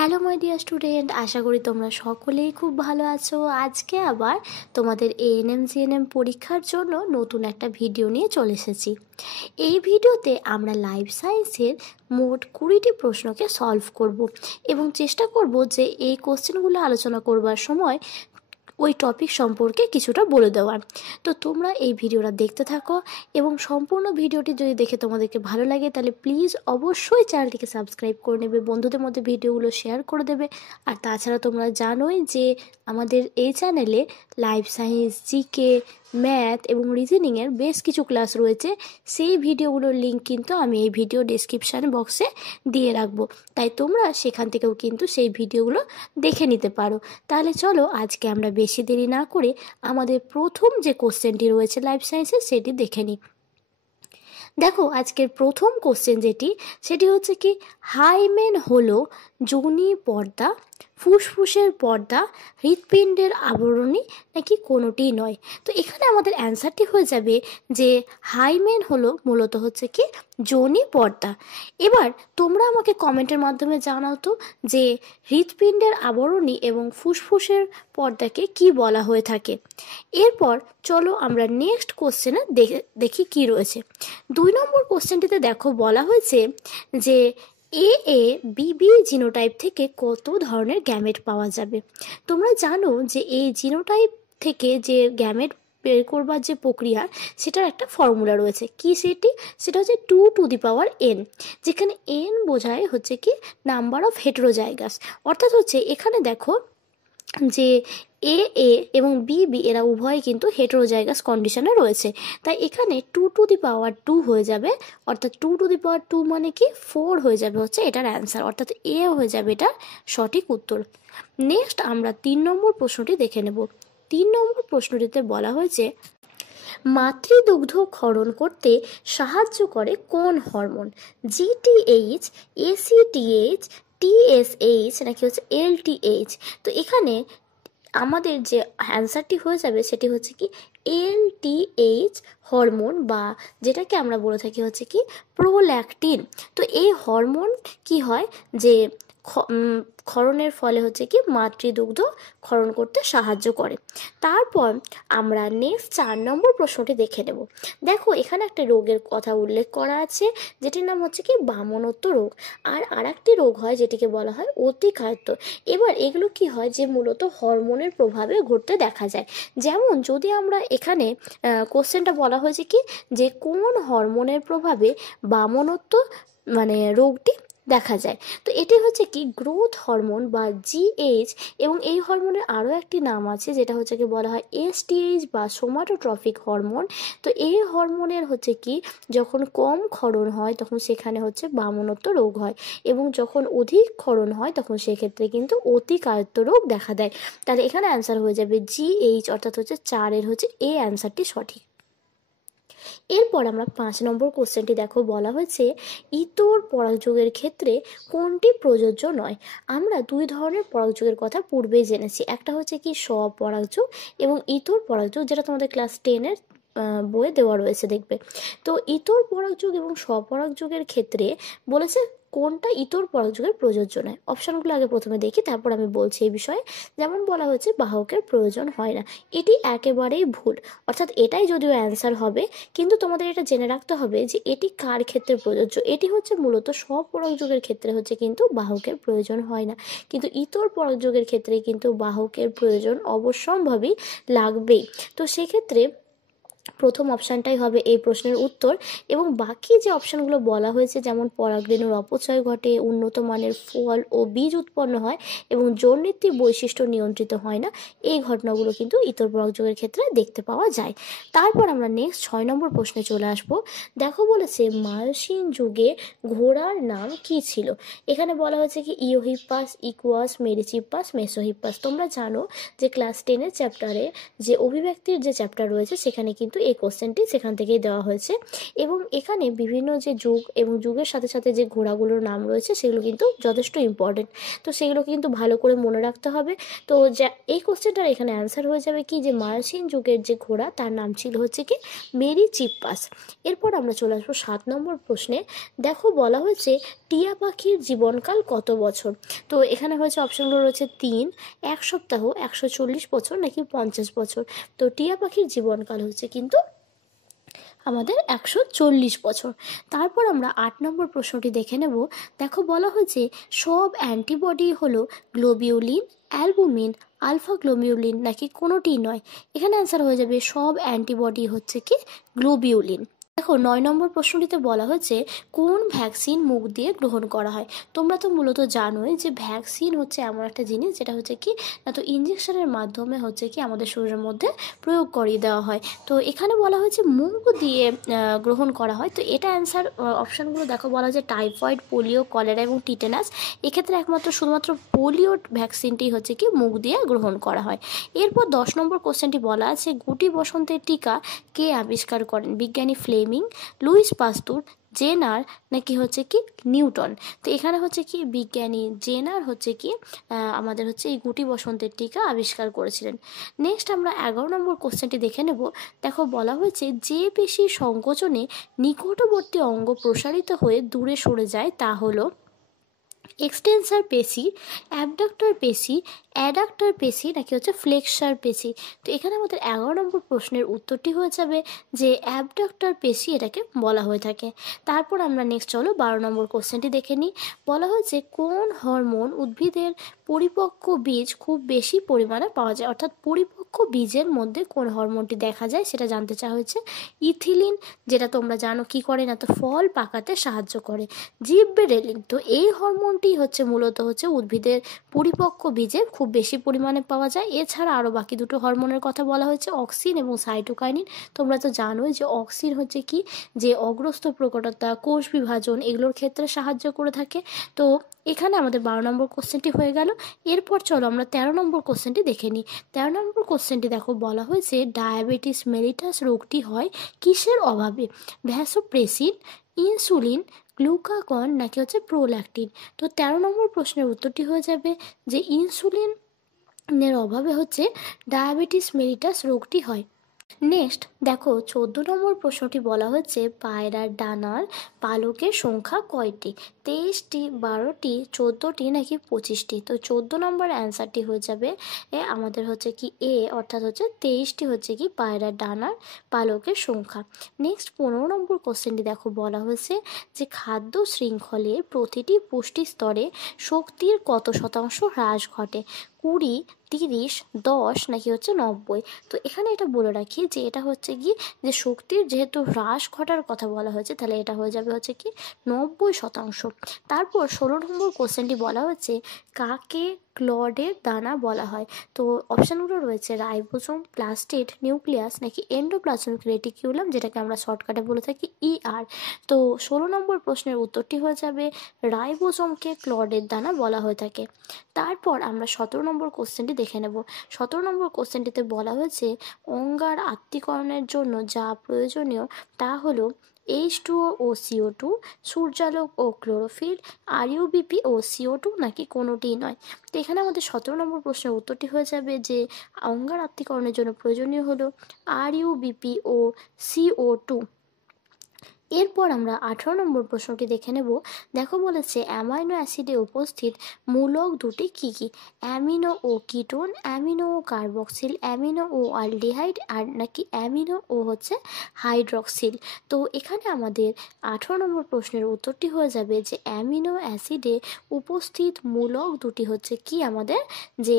Hello my dear student, আশা করি তোমরা সকলেই খুব ভালো আছো। আজকে আবার তোমাদের এএনএম জিএনএম পরীক্ষার জন্য নতুন একটা ভিডিও নিয়ে চলে এসেছি। এই ভিডিওতে আমরা লাইফ সায়েন্সের মোট 20টি প্রশ্নকে সলভ করব এবং চেষ্টা করব যে এই কোশ্চেনগুলো আলোচনা করবার সময় ওই টপিক সম্পর্কে কিছুটা বলে দেওয়ার। তো তোমরা এই ভিডিওটা দেখতে থাকো এবং সম্পূর্ণ ভিডিওটি যদি দেখে তোমাদেরকে ভালো লাগে তাহলে প্লিজ অবশ্যই চ্যানেলটিকে সাবস্ক্রাইব করে নেবে, বন্ধুদের মধ্যে ভিডিওগুলো শেয়ার করে দেবে। আর তাছাড়া তোমরা জানোই যে আমাদের এই চ্যানেলে লাইফ সায়েন্স, জিকে, ম্যাথ এবং রিজনিংয়ের বেশ কিছু ক্লাস রয়েছে। সেই ভিডিওগুলোর লিঙ্ক কিন্তু আমি এই ভিডিও ডেসক্রিপশান বক্সে দিয়ে রাখবো, তাই তোমরা সেখান থেকেও কিন্তু সেই ভিডিওগুলো দেখে নিতে পারো। তাহলে চলো আজকে আমরা বেশি দেরি না করে আমাদের প্রথম যে কোশ্চেনটি রয়েছে লাইফ সায়েন্সের সেটি দেখে নিই। দেখো, আজকের প্রথম কোশ্চেন সেটি হচ্ছে কি, হাইমেন হলো যোনি পর্দা, ফুসফুসের পর্দা, হৃৎপিণ্ডের আবরণী নাকি কোনোটিই নয়? তো এখানে আমাদের অ্যান্সারটি হয়ে যাবে যে হাইমেন হলো মূলত হচ্ছে কি যোনি পর্দা। এবার তোমরা আমাকে কমেন্টের মাধ্যমে জানাও তো যে হৃৎপিণ্ডের আবরণী এবং ফুসফুসের পর্দাকে কি বলা হয়ে থাকে। এরপর চলো আমরা নেক্সট কোশ্চেনে দেখি কি রয়েছে। 2 নম্বর কোশ্চেনটিতে দেখো বলা হয়েছে যে এ বিবি জিনোটাইপ থেকে কত ধরনের গ্যামেট পাওয়া যাবে। তোমরা জানো যে এই জিনোটাইপ থেকে যে গ্যামেট বের করবার যে প্রক্রিয়া, সেটার একটা ফর্মুলা রয়েছে। কি সেটা হচ্ছে 2n, যেখানে n বোঝায় হচ্ছে কি নাম্বার অফ হেটেরোজাইগাস। অর্থাৎ হচ্ছে এখানে দেখো যে এ এবং বি এরা উভয় কিন্তু হেটেরোজাইগাস কন্ডিশনে রয়েছে, তাই এখানে 2 হয়ে যাবে। অর্থাৎ 2 মানে কি 4 হয়ে যাবে হচ্ছে এটার অ্যান্সার, অর্থাৎ এ হয়ে যাবে এটার সঠিক উত্তর। নেক্সট আমরা 3 নম্বর প্রশ্নটি দেখে নেব। 3 নম্বর প্রশ্নটিতে বলা হয়েছে মাতৃদুগ্ধ ক্ষরণ করতে সাহায্য করে কোন হরমোন? জিটিএইচ, এসিটিএইচ, টিএসএইচ নাকি হচ্ছে এলটিএইচ? তো এখানে আমাদের যে অ্যান্সারটি হয়ে যাবে সেটি হচ্ছে কি এলটিএইচ হরমোন, বা যেটাকে আমরা বলে থাকি হচ্ছে কি প্রোল্যাকটিন। তো এই হরমোন কি হয় যে ক্ষরণের ফলে হচ্ছে কি মাতৃদুগ্ধ ক্ষরণ করতে সাহায্য করে। তারপর আমরা নেক্সট 4 নম্বর প্রশ্নটি দেখে নেব। দেখো, এখানে একটা রোগের কথা উল্লেখ করা আছে যেটির নাম হচ্ছে কি বামনত্ব রোগ, আর একটি রোগ হয় যেটিকে বলা হয় অতিকায়ত্ব। এবার এগুলো কি হয় যে মূলত হরমোনের প্রভাবে ঘটতে দেখা যায়। যেমন যদি আমরা এখানে কোশ্চেনটা বলা হয়েছে কি যে কোন হরমোনের প্রভাবে বামনত্ব রোগটি দেখা যায়, তো এটি হচ্ছে কি গ্রোথ হরমোন বা জিএইচ, এবং এই হরমোনের আরও একটি নাম আছে যেটা হচ্ছে কি বলা হয় এসটিএইচ বা সোমাটোট্রফিক হরমোন। তো এই হরমোনের হচ্ছে কি যখন কম ক্ষরণ হয় তখন সেখানে হচ্ছে বামনত্ব রোগ হয়, এবং যখন অধিক ক্ষরণ হয় তখন সেক্ষেত্রে কিন্তু অতিকায়ত্ত রোগ দেখা দেয়। তাহলে এখানে অ্যান্সার হয়ে যাবে জিএইচ, অর্থাৎ হচ্ছে 4 হচ্ছে এই অ্যান্সারটি সঠিক। এরপর আমরা 5 নম্বর কোশ্চেনটি দেখো বলা হয়েছে ইতর পরাগযোগের ক্ষেত্রে কোনটি প্রযোজ্য নয়? আমরা 2 ধরনের পরাগযোগের কথা পূর্বেই জেনেছি, একটা হচ্ছে কি স্বপরাগযোগ এবং ইতর পরাগযোগ, যেটা তোমাদের ক্লাস 10-এর বইয়ে দেওয়া রয়েছে দেখবে। তো ইতর পরাগযোগ এবং স্বপরাগযোগের ক্ষেত্রে বলেছে কোনটা ইতর পরাগযোগের প্রযোজ্য নয়। অপশানগুলো আগে প্রথমে দেখি, তারপর আমি বলছি এই বিষয়ে। যেমন বলা হয়েছে বাহকের প্রয়োজন হয় না, এটি একেবারেই ভুল। অর্থাৎ এটাই যদিও অ্যান্সার হবে, কিন্তু তোমাদের এটা জেনে রাখতে হবে যে এটি কার ক্ষেত্রে প্রযোজ্য। এটি হচ্ছে মূলত স্বপরাগযোগের ক্ষেত্রে হচ্ছে কিন্তু বাহকের প্রয়োজন হয় না, কিন্তু ইতর পরাগযোগের ক্ষেত্রে কিন্তু বাহকের প্রয়োজন অবশ্যম্ভাবী লাগবেই। তো সেক্ষেত্রে প্রথম অপশানটাই হবে এই প্রশ্নের উত্তর। এবং বাকি যে অপশানগুলো বলা হয়েছে, যেমন পরাগরেণুর অপচয় ঘটে, উন্নত মানের ফল ও বীজ উৎপন্ন হয় এবং জননেত্রী বৈশিষ্ট্য নিয়ন্ত্রিত হয় না, এই ঘটনাগুলো কিন্তু ইতর পরাগযোগের ক্ষেত্রে দেখতে পাওয়া যায়। তারপর আমরা নেক্সট 6 নম্বর প্রশ্নে চলে আসব। দেখো বলেছে মায়োসিন যুগে ঘোড়ার নাম কি ছিল? এখানে বলা হয়েছে কি ইওহিপ্পাস, ইকুয়াস, মেরিচিপ্পাস, মেসোহিপ্পাস। তোমরা জানো যে ক্লাস 10-এর চ্যাপ্টারে যে অভিব্যক্তির যে চ্যাপ্টার রয়েছে সেখানে কিন্তু এই কোশ্চেনটি সেখান থেকেই দেওয়া হয়েছে। এবং এখানে বিভিন্ন যে যুগ এবং যুগের সাথে সাথে যে ঘোড়াগুলোর নাম রয়েছে সেগুলো কিন্তু যথেষ্ট ইম্পর্টেন্ট, তো সেগুলো কিন্তু ভালো করে মনে রাখতে হবে। তো যা এই কোশ্চেনটার এখানে অ্যান্সার হয়ে যাবে কি, যে মায়াসিন যুগের যে ঘোড়া তার নাম ছিল হচ্ছে কি মেরি চিপ্পাস। এরপর আমরা চলে আসবো 7 নম্বর প্রশ্নে। দেখো বলা হয়েছে টিয়া পাখির জীবনকাল কত বছর। তো এখানে হয়েছে অপশনগুলো রয়েছে 3, 1 সপ্তাহ, 140 বছর নাকি 50 বছর। তো টিয়া পাখির জীবনকাল হচ্ছে কিন্তু আমাদের 140 বছর। তারপর আমরা 8 নম্বর প্রশ্নটি দেখে নেব। দেখো বলা হয়েছে সব অ্যান্টিবডি হলো গ্লোবিউলিন, অ্যালবুমিন, আলফা গ্লোবিউলিন নাকি কোনোটিই নয়। এখানে অ্যান্সার হয়ে যাবে সব অ্যান্টিবডি হচ্ছে কি গ্লোবিউলিন। দেখো 9 নম্বর প্রশ্নটিতে বলা হয়েছে কোন ভ্যাকসিন মুখ দিয়ে গ্রহণ করা হয়। তোমরা তো মূলত জানোই যে ভ্যাকসিন হচ্ছে এমন একটা জিনিস যেটা হচ্ছে কি না তো ইঞ্জেকশনের মাধ্যমে হচ্ছে কি আমাদের শরীরের মধ্যে প্রয়োগ করিয়ে দেওয়া হয়। তো এখানে বলা হয়েছে মুখ দিয়ে গ্রহণ করা হয়। তো এটা অ্যান্সার অপশানগুলো দেখো বলা হয়েছে টাইফয়েড, পোলিও, কলেরা এবং টিটেনাস। এক্ষেত্রে একমাত্র শুধুমাত্র পোলিও ভ্যাকসিনটি হচ্ছে কি মুখ দিয়ে গ্রহণ করা হয়। এরপর 10 নম্বর কোশ্চেনটি বলা আছে গুটি বসন্তের টিকা কে আবিষ্কার করেন। বিজ্ঞানী ফ্লেমিং, লুইস পাস্তুর, জেনার নাকি হচ্ছে কি নিউটন। তো এখানে হচ্ছে কি বিজ্ঞানী জেনার হচ্ছে কি আমাদের হচ্ছে এই গুটি বসন্তের টিকা আবিষ্কার করেছিলেন। নেক্সট আমরা 11 নম্বর কোশ্চেনটি দেখে নেব। দেখো বলা হয়েছে যে পেশি সংকোচনে নিকটবর্তী অঙ্গ প্রসারিত হয়ে দূরে সরে যায় তা হলো এক্সটেন্সার পেশি, অ্যাবডাক্টর পেশি, অ্যাডাক্টর পেশি নাকি হচ্ছে ফ্লেক্সার পেশি। তো এখানে আমাদের 11 নম্বর প্রশ্নের উত্তরটি হয়ে যাবে যে অ্যাবডাক্টর পেশি এটাকে বলা হয়ে থাকে। তারপর আমরা নেক্সট চলো 12 নম্বর কোশ্চেনটি দেখে নিই। বলা হয়েছে কোন হরমোন উদ্ভিদের পরিপক্ক বীজ খুব বেশি পরিমাণে পাওয়া যায়, অর্থাৎ পরিপক্ক বীজের মধ্যে কোন হরমোনটি দেখা যায় সেটা জানতে চাওয়া হয়েছে। ইথিলিন, যেটা তোমরা জানো কি করে না তো ফল পাকাতে সাহায্য করে। জিববেরেলিন, তো এই হরমোনটি হচ্ছে মূলত হচ্ছে উদ্ভিদের পরিপক্ক বীজে খুব বেশি পরিমাণে পাওয়া যায়। এছাড়া আরও বাকি দুটো হরমোনের কথা বলা হয়েছে অক্সিন এবং সাইটোকাইনিন। তোমরা তো জানোই যে অক্সিন হচ্ছে কি যে অগ্রস্ত প্রকটতা, কোষ বিভাজন এগুলোর ক্ষেত্রে সাহায্য করে থাকে। তো এখানে আমাদের 12 নম্বর কোশ্চেনটি হয়ে গেল। এরপর চলো আমরা 13 নম্বর কোশ্চেনটি দেখে নিই। 13 নম্বর কোশ্চেনটি দেখো বলা হয়েছে ডায়াবেটিস মেলিটাস রোগটি হয় কিসের অভাবে। ভ্যাসোপ্রেসিন, ইনসুলিন, গ্লুকাগন নাকি হচ্ছে প্রোল্যাকটিন। তো 13 নম্বর প্রশ্নের উত্তরটি হয়ে যাবে যে ইনসুলিনের অভাবে হচ্ছে ডায়াবেটিস মেলিটাস রোগটি হয়। নেক্সট দেখো 14 নম্বর প্রশ্নটি বলা হচ্ছে পায়রার ডানার পালকের সংখ্যা কয়টি। 23টি, 12টি, 14টি নাকি 25টি। তো 14 নম্বর অ্যান্সারটি হয়ে যাবে আমাদের হচ্ছে কি এ, অর্থাৎ হচ্ছে 23টি হচ্ছে কি পায়রার ডানার পালকের সংখ্যা। নেক্সট 15 নম্বর কোশ্চেনটি দেখো বলা হয়েছে যে খাদ্য শৃঙ্খলের প্রতিটি পুষ্টি স্তরে শক্তির কত শতাংশ হ্রাস ঘটে। 20, 30, 10 নাকি হচ্ছে 90। তো এখানে এটা বলে রাখি যে এটা হচ্ছে কি যে শক্তির যেহেতু হ্রাস ঘটার কথা বলা হয়েছে তাহলে এটা হয়ে যাবে হচ্ছে কি 90%। তারপর 16 নম্বর কোশ্চেনটি বলা হচ্ছে কাকে ক্লডের দানা বলা হয়। তো অপশানগুলো রয়েছে রাইবোসোম, প্লাস্টিড, নিউক্লিয়াস নাকি এন্ডোপ্লাজমিক রেটিকিউলাম, যেটাকে আমরা শর্টকাটে বলে থাকি ER। তো 16 নম্বর প্রশ্নের উত্তরটি হয়ে যাবে রাইবোসোমকে ক্লডের দানা বলা হয়ে থাকে। তারপর আমরা 17 নম্বর কোশ্চেনটি দেখে নেব। 17 নম্বর কোশ্চেনটিতে বলা হয়েছে অঙ্গার আত্তীকরণের জন্য যা প্রয়োজনীয় তা হলো H2O ও CO2, সূর্যালোক ও ক্লোরোফিল, RUBP ও CO2 নাকি কোনোটিই নয়। তো এখানে আমাদের 17 নম্বর প্রশ্নের উত্তরটি হয়ে যাবে যে অঙ্গার আত্তীকরণের জন্য প্রয়োজনীয় হলো RUBP ও CO2। এরপর আমরা 18 নম্বর প্রশ্নটি দেখে নেব। দেখো বলেছে অ্যামাইনো অ্যাসিডে উপস্থিত মূলক দুটি কী কী। অ্যামিনো ও কিটোন, অ্যামিনো ও কার্বক্সিল, অ্যামিনো ও অ্যালডিহাইড আর নাকি অ্যামিনো ও হচ্ছে হাইড্রক্সিল। তো এখানে আমাদের 18 নম্বর প্রশ্নের উত্তরটি হয়ে যাবে যে অ্যামিনো অ্যাসিডে উপস্থিত মূলক দুটি হচ্ছে কি আমাদের যে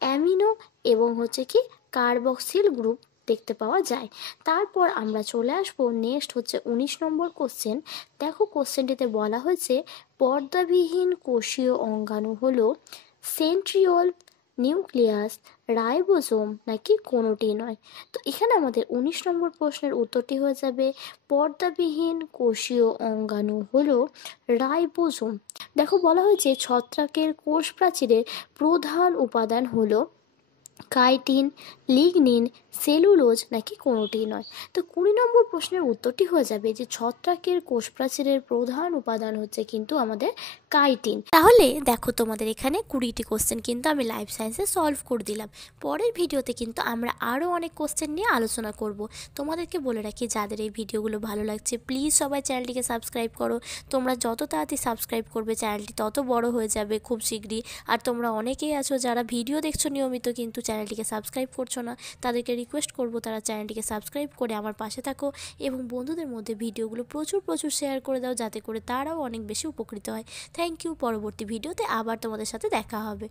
অ্যামিনো এবং হচ্ছে কি কার্বক্সিল গ্রুপ দেখতে পাওয়া যায়। তারপর আমরা চলে আসবো নেক্সট হচ্ছে 19 নম্বর কোশ্চেন। দেখো কোশ্চেনটিতে বলা হয়েছে পর্দাবিহীন কোষীয় অঙ্গাণু হলো সেন্ট্রিওল, নিউক্লিয়াস, রাইবোসোম নাকি কোনোটি নয়। তো এখানে আমাদের 19 নম্বর প্রশ্নের উত্তরটি হয়ে যাবে পর্দাবিহীন কোষীয় অঙ্গাণু হলো রাইবোসোম। দেখো বলা হয়েছে ছত্রাকের কোষ প্রাচীরের প্রধান উপাদান হলো কাইটিন, লিগনিন, সেলুলোজ নাকি কোনোটিই নয়? তো 20 নম্বর প্রশ্নের উত্তরটি হয়ে যাবে যে ছত্রাকের কোষপ্রাচীরের প্রধান উপাদান হচ্ছে কিন্তু আমাদের কাইটিন। তাহলে দেখো তোমাদের এখানে 20টি কোশ্চেন কিন্তু আমি লাইফ সায়েন্সে সলভ করে দিলাম। পরের ভিডিওতে কিন্তু আমরা আরও অনেক কোশ্চেন নিয়ে আলোচনা করব। তোমাদেরকে বলে রাখি, যাদের এই ভিডিওগুলো ভালো লাগছে প্লিজ সবাই চ্যানেলটিকে সাবস্ক্রাইব করো। তোমরা যত তাড়াতাড়ি সাবস্ক্রাইব করবে চ্যানেলটি তত বড় হয়ে যাবে খুব শীঘ্রই। আর তোমরা অনেকেই আছো যারা ভিডিও দেখছো নিয়মিত কিন্তু চ্যানেলটিকে সাবস্ক্রাইব করছো না, তাদেরকে রিকোয়েস্ট করবো তারা চ্যানেলটিকে সাবস্ক্রাইব করে আমার পাশে থাকো এবং বন্ধুদের মধ্যে ভিডিওগুলো প্রচুর শেয়ার করে দাও, যাতে করে তারাও অনেক বেশি উপকৃত হয়। Thank you. পরবর্তী ভিডিওতে আবার তোমাদের সাথে দেখা হবে।